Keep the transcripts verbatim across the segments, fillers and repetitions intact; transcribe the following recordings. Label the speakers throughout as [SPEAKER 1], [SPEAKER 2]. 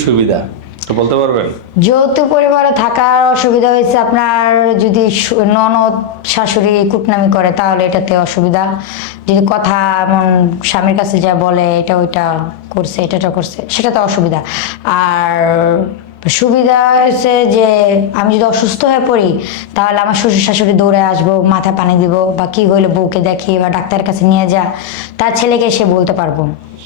[SPEAKER 1] সুবিধা তো বলতে পারবেন?
[SPEAKER 2] যৌথ পরিবারে থাকার অসুবিধা হয়েছে আপনার যদি ননদ শাশুড়ি কুটনামি করে তাহলে এটাতে অসুবিধা। যদি কথা এমন স্বামীর কাছে যা বলে এটা ওইটা করছে এটা করছে সেটাতে অসুবিধা। আর সুবিধা হচ্ছে যে আমি যদি অসুস্থ হয়ে পড়ি তাহলে আমার শ্বশুর শাশুড়ি দৌড়ে আসবো, মাথা পানি দিব, বা কি হইলে বউকে দেখি বা ডাক্তারের কাছে নিয়ে যা, তার ছেলেকে এসে বলতে পারবো।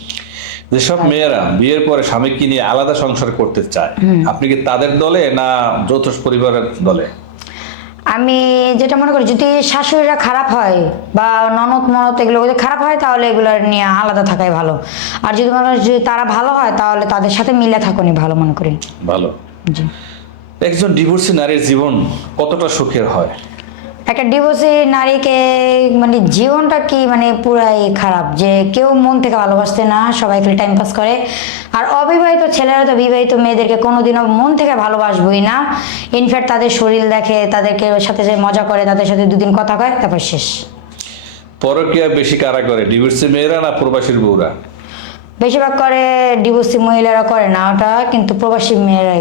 [SPEAKER 1] যেসব মেয়েরা বিয়ের পরে স্বামীকে নিয়ে আলাদা সংসার করতে চায়, আপনি কি তাদের দলে না যৌথ পরিবারের দলে?
[SPEAKER 2] আমি যেটা মনে করি যদি শাশুড়িরা খারাপ হয় বা ননদ মনদ এগুলো যদি খারাপ হয় তাহলে এগুলো নিয়ে আলাদা থাকাই ভালো। আর যদি মনে করি যদি তারা ভালো হয় তাহলে তাদের সাথে মিলে থাকুনি ভালো মনে করি।
[SPEAKER 1] ভালো।
[SPEAKER 2] জি।
[SPEAKER 1] একজন ডিভোর্সি নারীর জীবন কতটা সুখের হয়?
[SPEAKER 2] একটা ডিভোর্সি নারীকে মানে জীবনটা কি মানে পুরাই খারাপ, যে কেউ মন থেকে ভালোবাসতে না, সবাই খালি টাইম পাস করে। আর অবিবাহিত ছেলেরা তো বিবাহিত মেয়েদেরকে কোনোদিনও মন থেকে ভালোবাসবই না। ইনফ্যাক্ট তাদের শরীর দেখে, তাদেরকে সাথে যে মজা করে, তাদের সাথে দুদিন কথা কয়, তারপর শেষ।
[SPEAKER 1] পরকীয়া বেশি কারা করে, ডিভোর্সি মেয়েরা না প্রবাসীর বউরা?
[SPEAKER 2] বেশিরভাগ করে ডিভোর্সি মহিলারা করে না ওটা, কিন্তু প্রবাসী মেয়েরাই।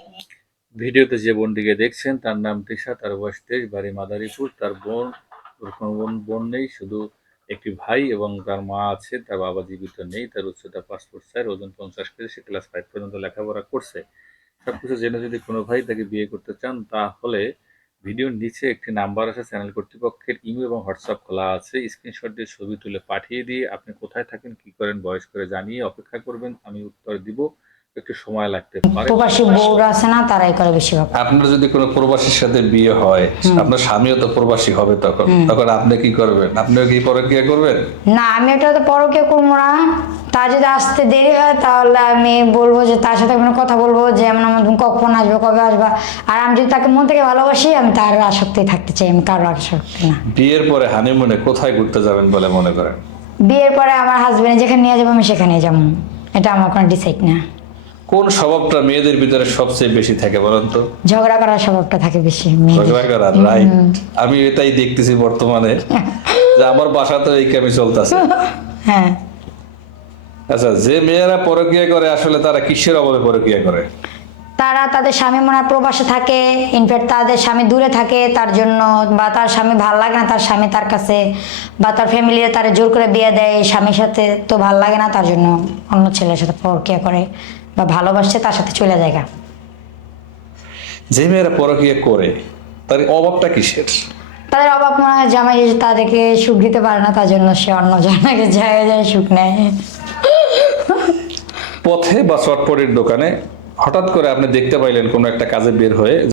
[SPEAKER 3] ভিডিওতে যে বোনটিকে দেখছেন তার নাম তৃষা, তার বয়স তেইশ, বাড়ি মাদারীপুর। তার বোন ওর কোনো বোন বোন নেই, শুধু একটি ভাই এবং তার মা আছে। তার বাবা জীবিত নেই। তার উচ্চতা পাঁচ ফুট চার, ওজন পঞ্চাশ কেজি। সে ক্লাস ফাইভ পর্যন্ত লেখাপড়া করছে। সবকিছু জেনে যদি কোনো ভাই তাকে বিয়ে করতে চান তাহলে ভিডিওর নিচে একটি নাম্বার আছে, চ্যানেল কর্তৃপক্ষের ইমেল এবং হোয়াটসঅ্যাপ খোলা আছে। স্ক্রিনশট দিয়ে ছবি তুলে পাঠিয়ে দিয়ে আপনি কোথায় থাকেন, কি করেন, বয়স করে জানিয়ে অপেক্ষা করবেন, আমি উত্তর দিব। একটু সময় লাগতে পারে।
[SPEAKER 2] প্রবাসী বউরা আছে না, তারাই করে বেশিরভাগ।
[SPEAKER 1] আপনার যদি কোনো প্রবাসীর সাথে বিয়ে হয়, আপনার স্বামীও তো প্রবাসী হবে, তখন তখন আপনি কি করবেন? আপনিও কি পরকীয়া করবেন?
[SPEAKER 2] না, আমি ওটা তো পরকে করবো না। তার যদি আসতে দেরি হয় তাহলে আমি বলবো যে তার সাথে কোনো কথা বলবো যে এমন আমার তুমি কখন আসবে, কবে আসবা। আর আমি যদি তাকে মন থেকে ভালোবাসি আমি তার আসক্তি থাকতে চাই, আমি কারো আসক্তি না।
[SPEAKER 1] বিয়ের পরে হানিমুনে কোথায় ঘুরতে যাবেন বলে মনে করেন?
[SPEAKER 2] বিয়ের পরে আমার হাজবেন্ড যেখানে নিয়ে যাবো আমি সেখানে যাবো, এটা আমার কোনো ডিসাইড না।
[SPEAKER 1] কোন স্বভাবটা মেয়েদের ভিতরে সবচেয়ে বেশি থাকে বলেন তো?
[SPEAKER 2] ঝগড়া করার স্বভাবটা থাকে বেশি মেয়েদের।
[SPEAKER 1] ঝগড়া করার, রাইট। আমি এটাই দেখতেছি বর্তমানে, যে আমার বাসাতে এই কামি চলতেছে।
[SPEAKER 2] হ্যাঁ।
[SPEAKER 1] আচ্ছা, যে মেয়েরা পরকীয়া করে আসলে তারা কিসের অভাবে পরকীয়া করে?
[SPEAKER 2] তারা তাদের স্বামী মনে হয় প্রবাসে থাকে, ইনফ্যাক্ট তাদের স্বামী দূরে থাকে, তার জন্য, বা তার স্বামী ভালো লাগে না তার স্বামী তার কাছে, বা তার ফ্যামিলিরা তারা জোর করে বিয়ে দেয় স্বামীর সাথে, তো ভালো লাগে না, তার জন্য অন্য ছেলের সাথে পরকীয়া করে বা ভালোবাসছে তার সাথে চলে যায়।
[SPEAKER 1] যে মেয়েরা পরকীয়া করে তার অভাবটা কিসের?
[SPEAKER 2] তাদের অভাব মনে হয় জামাই এসে তাদেরকে সুখ দিতে পারে না, তার জন্য সে অন্য জায়গায় যায় যায় সুখ নেয়।
[SPEAKER 1] পথে বা চটপটির দোকানে হঠাৎ করে আপনি দেখতে পাইলেন কোনো একটা কাজে বের হয়ে